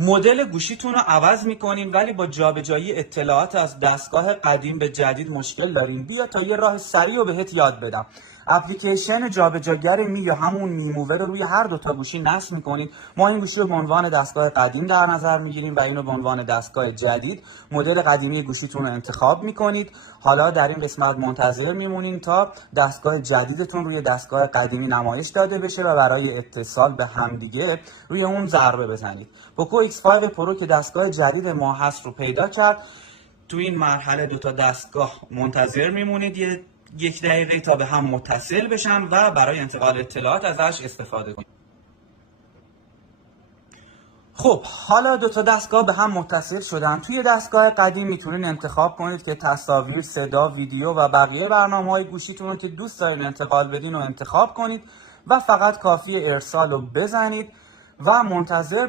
مدل گوشیتون رو عوض میکنین ولی با جابجایی اطلاعات از دستگاه قدیم به جدید مشکل دارین، بیا تا یه راه سریع رو بهت یاد بدم. اپلیکیشن جابجاگر می یا همون میموور رو روی هر دو تا گوشی نصب میکنید. ما این گوشی رو به عنوان دستگاه قدیم در نظر میگیریم و اینو به عنوان دستگاه جدید. مدل قدیمی گوشیتون رو انتخاب میکنید. حالا در این قسمت منتظر میمونین تا دستگاه جدیدتون روی دستگاه قدیمی نمایش داده بشه و برای اتصال به همدیگه روی اون ضربه بزنید. پوکو X5 پرو که دستگاه جدید ما هست رو پیدا کرد. تو این مرحله دو تا دستگاه منتظر میمونید یک دقیقه تا به هم متصل بشن و برای انتقال اطلاعات ازش استفاده کنید. خب حالا دو تا دستگاه به هم متصل شدن. توی دستگاه قدیم میتونین انتخاب کنید که تصاویر، صدا، ویدیو و بقیه برنامه‌های گوشیتون رو که دوست دارین انتقال بدین رو انتخاب کنید و فقط کافی ارسال رو بزنید و منتظر